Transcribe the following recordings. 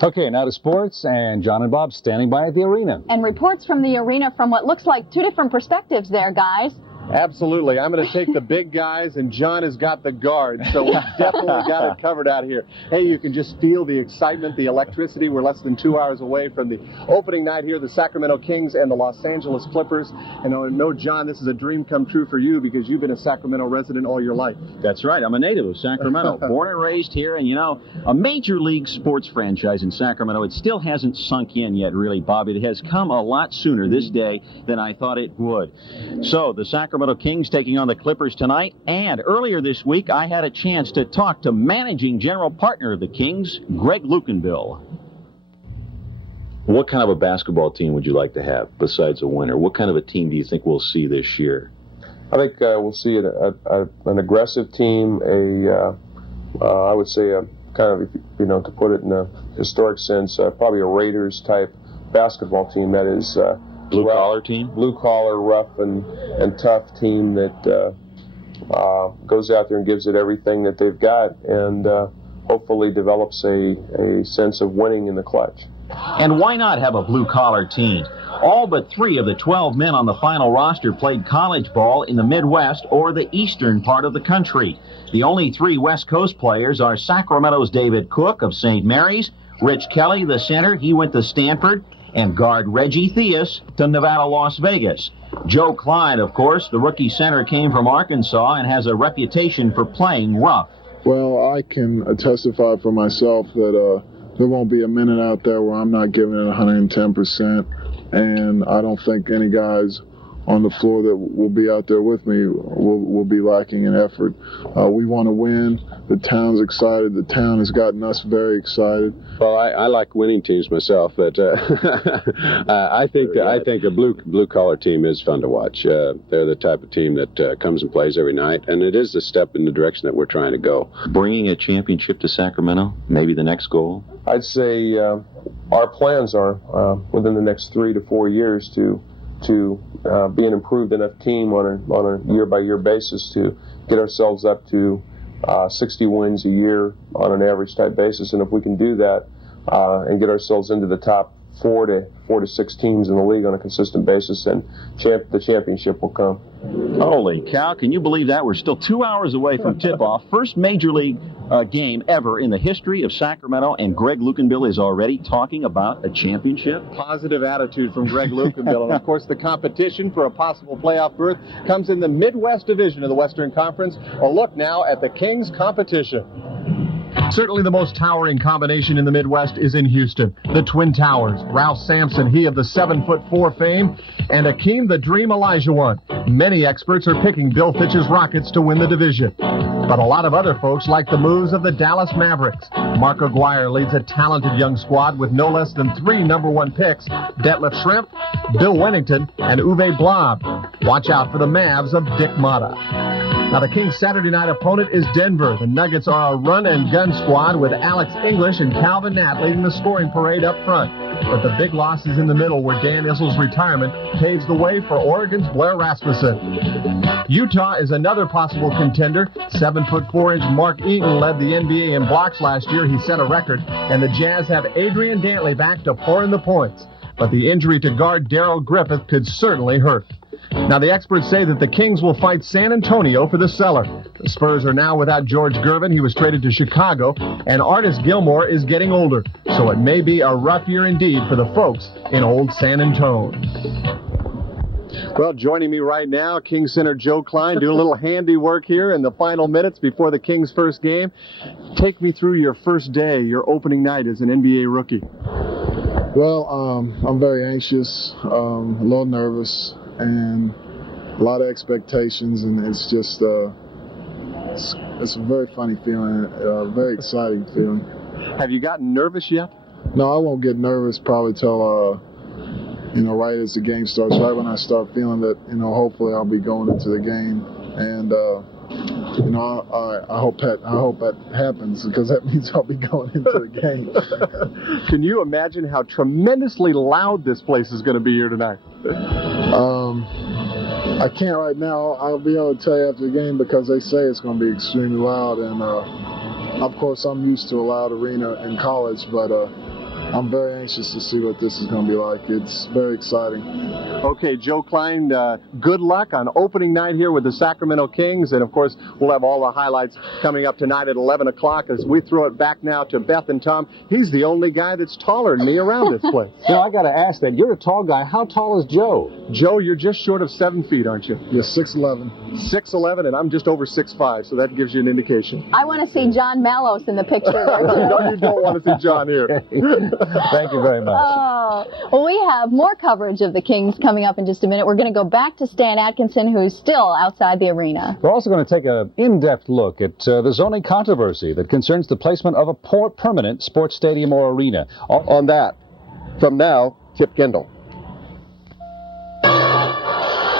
Okay, now to sports, and John and Bob standing by at the arena. And reports from the arena from what looks like two different perspectives there, guys. Absolutely. I'm going to take the big guys, and John has got the guards, so we've definitely got it covered out here. Hey, you can just feel the excitement, the electricity. We're less than 2 hours away from the opening night here, the Sacramento Kings and the Los Angeles Clippers. And I know, John, this is a dream come true for you because you've been a Sacramento resident all your life. That's right. I'm a native of Sacramento, born and raised here. And, you know, a major league sports franchise in Sacramento, it still hasn't sunk in yet, really, Bob. It has come a lot sooner this day than I thought it would. So the Sacramento Kings taking on the Clippers tonight, and earlier this week I had a chance to talk to managing general partner of the Kings, Greg Lukenbill. What kind of a basketball team would you like to have besides a winner? What kind of a team do you think we'll see this year? I think we'll see an aggressive team, I would say a kind of, you know, to put it in a historic sense, probably a Raiders type basketball team that is blue-collar team? Blue-collar, rough and tough team that goes out there and gives it everything that they've got and hopefully develops a sense of winning in the clutch. And why not have a blue-collar team? All but 3 of the 12 men on the final roster played college ball in the Midwest or the eastern part of the country. The only 3 West Coast players are Sacramento's David Cook of St. Mary's, Rich Kelly, the center, he went to Stanford, and guard Reggie Theus to Nevada, Las Vegas. Joe Klein, of course, the rookie center, came from Arkansas and has a reputation for playing rough. Well, I can testify for myself that there won't be a minute out there where I'm not giving it 110%, and I don't think any guys on the floor that will be out there with me will be lacking in effort. We want to win. The town's excited. The town has gotten us very excited. Well, I like winning teams myself, but I think a blue collar team is fun to watch. They're the type of team that comes and plays every night, and it is a step in the direction that we're trying to go. Bringing a championship to Sacramento, maybe the next goal? I'd say our plans are within the next 3 to 4 years to be an improved enough team on a year-by-year basis to get ourselves up to 60 wins a year on an average type basis. And if we can do that and get ourselves into the top 4 to 6 teams in the league on a consistent basis, then the championship will come. Holy cow, can you believe that? We're still 2 hours away from tip-off. First major league game ever in the history of Sacramento, and Greg Lukenbill is already talking about a championship. Positive attitude from Greg Lukenbill. And, of course, the competition for a possible playoff berth comes in the Midwest Division of the Western Conference. A look now at the Kings' competition. Certainly the most towering combination in the Midwest is in Houston. The Twin Towers. Ralph Sampson, he of the 7'4" fame, and Akeem the Dream Olajuwon. Many experts are picking Bill Fitch's Rockets to win the division. But a lot of other folks like the moves of the Dallas Mavericks. Mark Aguirre leads a talented young squad with no less than 3 #1 picks, Detlef Schrempf, Bill Wennington, and Uwe Blab. Watch out for the Mavs of Dick Motta. Now, the Kings' Saturday night opponent is Denver. The Nuggets are a run-and-gun squad with Alex English and Calvin Natt leading the scoring parade up front. But the big loss is in the middle, where Dan Issel's retirement paves the way for Oregon's Blair Rasmussen. Utah is another possible contender. 7'4" Mark Eaton led the NBA in blocks last year. He set a record. And the Jazz have Adrian Dantley back to pour in the points. But the injury to guard Darrell Griffith could certainly hurt. Now, the experts say that the Kings will fight San Antonio for the cellar. The Spurs are now without George Gervin. He was traded to Chicago. And Artis Gilmore is getting older. So it may be a rough year indeed for the folks in old San Antonio. Well, joining me right now, Kings center Joe Klein doing a little handiwork here in the final minutes before the Kings' first game. Take me through your first day, your opening night as an NBA rookie. Well, I'm very anxious, a little nervous, and a lot of expectations, and it's just it's a very funny feeling, a very exciting feeling. Have you gotten nervous yet? No, I won't get nervous probably till right as the game starts, right when I start feeling that, hopefully I'll be going into the game, and I hope that happens, because that means I'll be going into the game. Can you imagine how tremendously loud this place is going to be here tonight? I can't right now. I'll be able to tell you after the game, because they say it's going to be extremely loud, and of course I'm used to a loud arena in college, but I'm very anxious to see what this is going to be like. It's very exciting. Okay, Joe Klein, good luck on opening night here with the Sacramento Kings. And, of course, we'll have all the highlights coming up tonight at 11 o'clock as we throw it back now to Beth and Tom. He's the only guy that's taller than me around this place. I got to ask that. You're a tall guy. How tall is Joe? Joe, you're just short of 7 feet, aren't you? You're 6'11". 6'11", and I'm just over 6'5", so that gives you an indication. I want to see John Mallos in the picture. No, you don't want to see John here. Thank you very much. Well, we have more coverage of the Kings coming up in just a minute. We're going to go back to Stan Atkinson, who's still outside the arena. We're also going to take an in-depth look at the zoning controversy that concerns the placement of a permanent sports stadium or arena. On that, from now, Chip Kendall.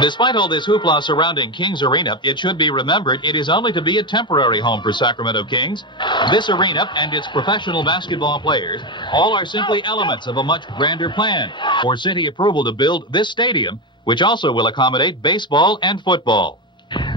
Despite all this hoopla surrounding Kings Arena, it should be remembered it is only to be a temporary home for Sacramento Kings. This arena and its professional basketball players all are simply elements of a much grander plan for city approval to build this stadium, which also will accommodate baseball and football.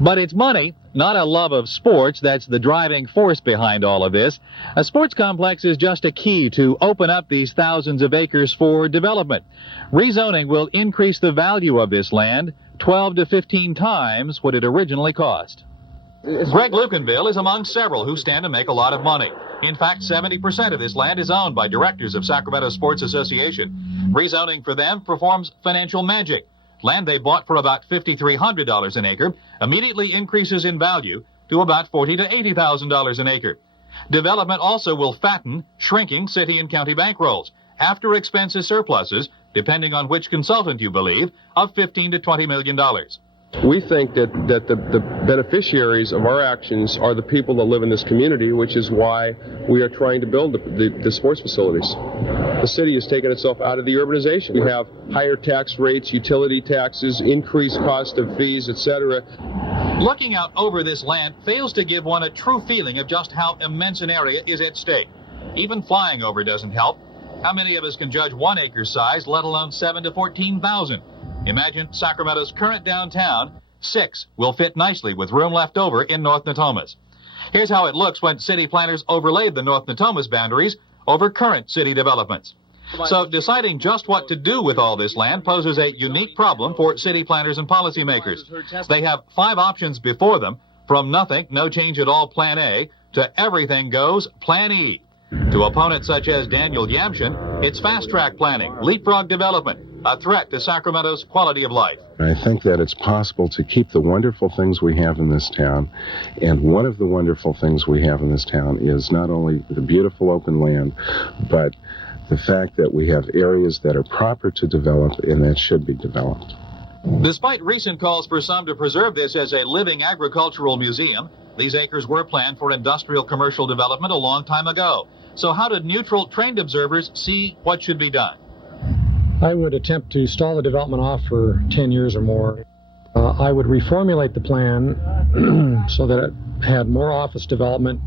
But it's money, not a love of sports, that's the driving force behind all of this. A sports complex is just a key to open up these thousands of acres for development. Rezoning will increase the value of this land 12 to 15 times what it originally cost. Greg Lucanville is among several who stand to make a lot of money. In fact, 70% of this land is owned by directors of Sacramento Sports Association. Rezoning for them performs financial magic. Land they bought for about $5,300 an acre immediately increases in value to about $40,000 to $80,000 an acre. Development also will fatten shrinking city and county bankrolls after expenses surpluses, depending on which consultant you believe, of $15 to $20 million. We think that the beneficiaries of our actions are the people that live in this community, which is why we are trying to build the sports facilities. The city has taken itself out of the urbanization. We have higher tax rates, utility taxes, increased cost of fees, etc. Looking out over this land fails to give one a true feeling of just how immense an area is at stake. Even flying over doesn't help. How many of us can judge 1 acre size, let alone 7 to 14,000? Imagine Sacramento's current downtown. 6 will fit nicely with room left over in North Natomas. Here's how it looks when city planners overlaid the North Natomas boundaries over current city developments. So deciding just what to do with all this land poses a unique problem for city planners and policymakers. They have 5 options before them, from nothing, no change at all, Plan A, to everything goes, Plan E. To opponents such as Daniel Yamshin, it's fast-track planning, leapfrog development, a threat to Sacramento's quality of life. I think that it's possible to keep the wonderful things we have in this town, and one of the wonderful things we have in this town is not only the beautiful open land, but the fact that we have areas that are proper to develop and that should be developed. Despite recent calls for some to preserve this as a living agricultural museum, these acres were planned for industrial commercial development a long time ago. So how did neutral, trained observers see what should be done? I would attempt to stall the development off for 10 years or more. I would reformulate the plan so that it had more office development,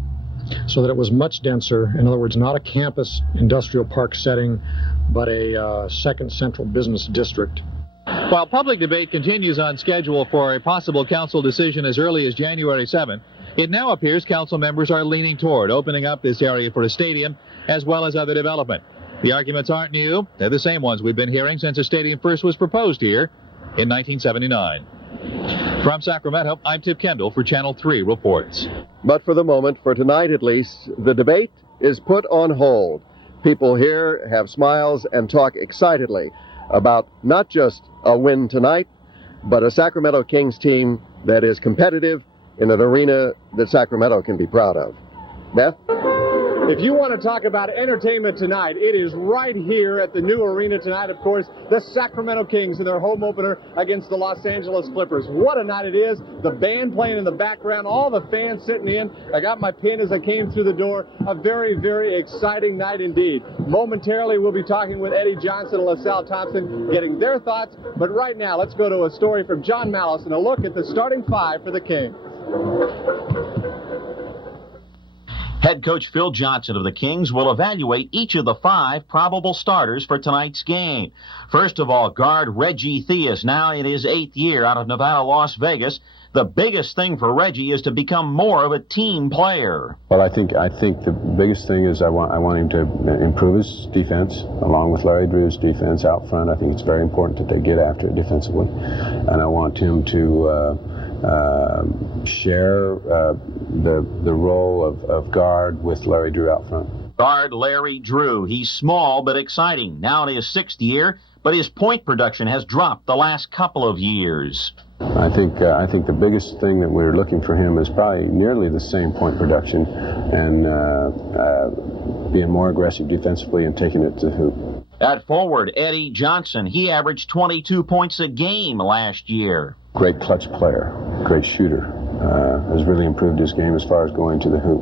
so that it was much denser. In other words, not a campus industrial park setting, but a second central business district. While public debate continues on schedule for a possible council decision as early as January 7th, it now appears council members are leaning toward opening up this area for a stadium as well as other development. The arguments aren't new. They're the same ones we've been hearing since a stadium first was proposed here in 1979. From Sacramento, I'm Tip Kendall for Channel 3 Reports. But for the moment, for tonight at least, the debate is put on hold. People here have smiles and talk excitedly about not just a win tonight, but a Sacramento Kings team that is competitive in an arena that Sacramento can be proud of. Beth? If you want to talk about entertainment tonight, it is right here at the new arena tonight. Of course, the Sacramento Kings in their home opener against the Los Angeles Clippers. What a night it is. The band playing in the background, all the fans sitting in. I got my pin as I came through the door. A very, very exciting night indeed. Momentarily, we'll be talking with Eddie Johnson and LaSalle Thompson, getting their thoughts. But right now, let's go to a story from John Mallos and a look at the starting 5 for the Kings. Head coach Phil Johnson of the Kings will evaluate each of the 5 probable starters for tonight's game. First of all, guard Reggie Theus, now in his 8th year out of Nevada, Las Vegas, The biggest thing for Reggie is to become more of a team player. Well, I think the biggest thing is I want him to improve his defense, along with Larry Drew's defense out front. I think it's very important that they get after it defensively, and I want him to share the role of guard with Larry Drew out front. Guard Larry Drew. He's small but exciting. Now in his 6th year, but his point production has dropped the last couple of years. I think the biggest thing that we're looking for him is probably nearly the same point production and being more aggressive defensively and taking it to the hoop. At forward, Eddie Johnson. He averaged 22 points a game last year. Great clutch player, great shooter. Has really improved his game as far as going to the hoop.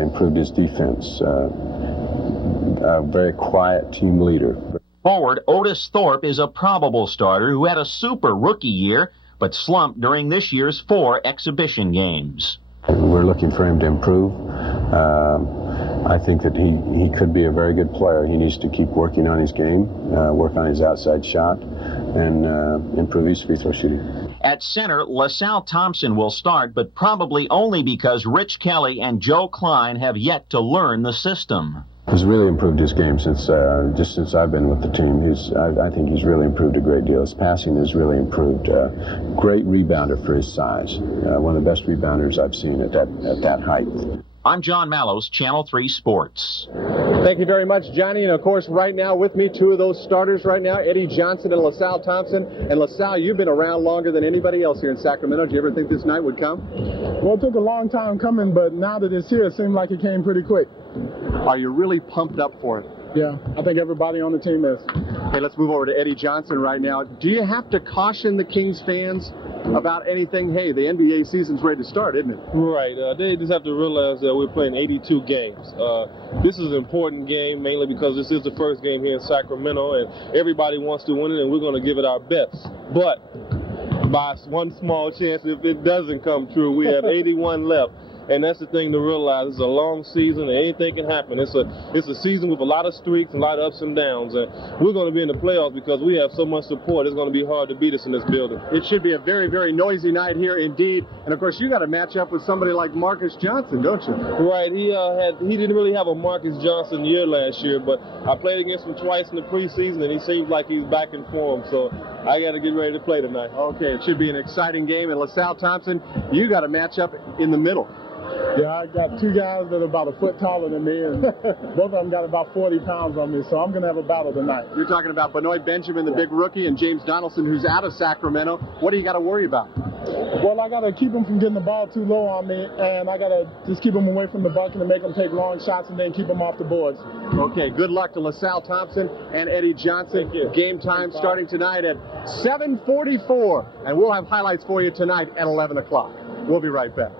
Improved his defense. A very quiet team leader. Forward, Otis Thorpe is a probable starter who had a super rookie year, but slumped during this year's 4 exhibition games. We're looking for him to improve. I think that he could be a very good player. He needs to keep working on his game, work on his outside shot, and improve his free throw shooting. At center, LaSalle Thompson will start, but probably only because Rich Kelly and Joe Klein have yet to learn the system. He's really improved his game since I've been with the team. I think he's really improved a great deal. His passing has really improved. Great rebounder for his size. One of the best rebounders I've seen at that height. I'm John Mallows, Channel 3 Sports. Thank you very much, Johnny. And, of course, right now with me, 2 of those starters right now, Eddie Johnson and LaSalle Thompson. And, LaSalle, you've been around longer than anybody else here in Sacramento. Did you ever think this night would come? Well, it took a long time coming, but now that it's here, it seems like it came pretty quick. Are you really pumped up for it? Yeah, I think everybody on the team is. Okay, let's move over to Eddie Johnson right now. Do you have to caution the Kings fans about anything? Hey, the NBA season's ready to start, isn't it? Right. They just have to realize that we're playing 82 games. This is an important game, mainly because this is the first game here in Sacramento, and everybody wants to win it, and we're going to give it our best. But by one small chance, if it doesn't come true, we have 81 left. And that's the thing to realize. It's a long season, and anything can happen. It's a season with a lot of streaks and a lot of ups and downs. And we're going to be in the playoffs because we have so much support. It's going to be hard to beat us in this building. It should be a very, very noisy night here indeed. And, of course, you got to match up with somebody like Marcus Johnson, don't you? Right. He didn't really have a Marcus Johnson year last year, but I played against him twice in the preseason, and he seems like he's back in form. So I got to get ready to play tonight. Okay, it should be an exciting game. And LaSalle Thompson, you got to match up in the middle. Yeah, I got 2 guys that are about a foot taller than me, and both of them got about 40 pounds on me, so I'm going to have a battle tonight. You're talking about Benoit Benjamin, the big rookie, and James Donaldson, who's out of Sacramento. What do you got to worry about? Well, I got to keep them from getting the ball too low on me, and I got to just keep them away from the bucket and make them take long shots and then keep them off the boards. Okay, good luck to LaSalle Thompson and Eddie Johnson. Game time starting tonight at 7:44, and we'll have highlights for you tonight at 11 o'clock. We'll be right back.